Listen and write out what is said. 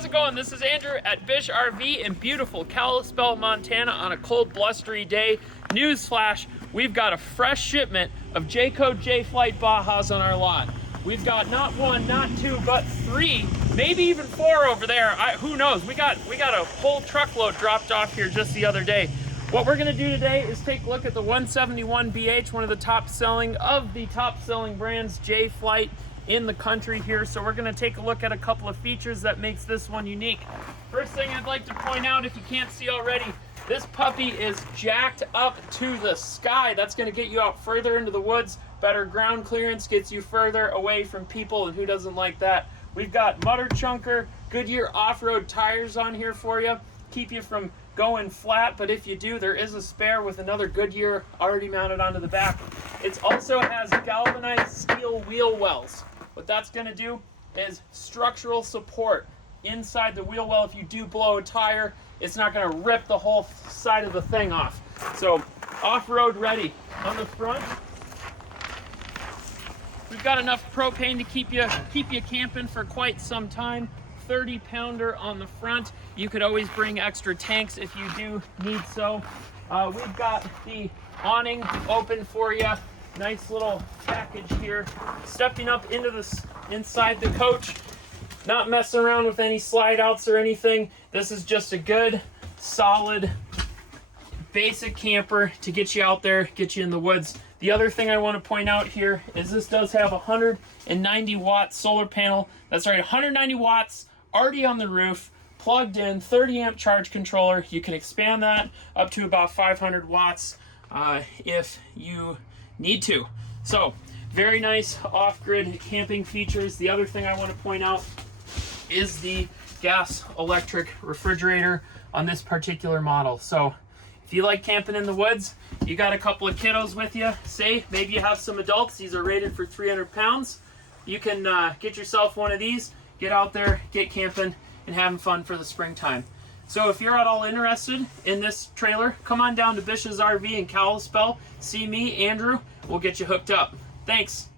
how's it going? This is Andrew at Bish RV in beautiful Kalispell, Montana on a cold, blustery day. Newsflash, we've got a fresh shipment of Jayco J-Flight Bajas on our lot. We've got not one, not two, but three, maybe even four over there. Who knows? We got a whole truckload dropped off here just the other day. What we're gonna do today is take a look at the 171BH, one of the top selling brands, J-Flight, in the country here. So we're gonna take a look at a couple of features that makes this one unique. First thing I'd like to point out, if you can't see already, this puppy is jacked up to the sky. That's gonna get you out further into the woods. Better ground clearance gets you further away from people, and who doesn't like that? We've got Mutter Chunker, Goodyear off-road tires on here for you. Keep you from going flat, but if you do, there is a spare with another Goodyear already mounted onto the back. It also has galvanized steel wheel wells. What that's gonna do is structural support inside the wheel well. If you do blow a tire, it's not gonna rip the whole side of the thing off. So off-road ready. On the front, we've got enough propane to keep you camping for quite some time. 30-pounder on the front. You could always bring extra tanks if you do need so. We've got the awning open for you. Nice little package here. Stepping up into inside the coach. Not messing around with any slide outs or anything. This is just a good, solid, basic camper to get you out there, get you in the woods. The other thing I want to point out here is this does have a 190 watt solar panel. That's right, 190 watts already on the roof, plugged in, 30 amp charge controller. You can expand that up to about 500 watts if you need to. So very nice off-grid camping features. The other thing I want to point out is the gas electric refrigerator on this particular model. So if you like camping in the woods, you got a couple of kiddos with you, say maybe you have some adults, these are rated for 300 pounds, you can get yourself one of these, get out there, get camping, and having fun for the springtime. So if you're at all interested in this trailer, come on down to BISH'S RV in Kalispell. See me, Andrew. We'll get you hooked up. Thanks.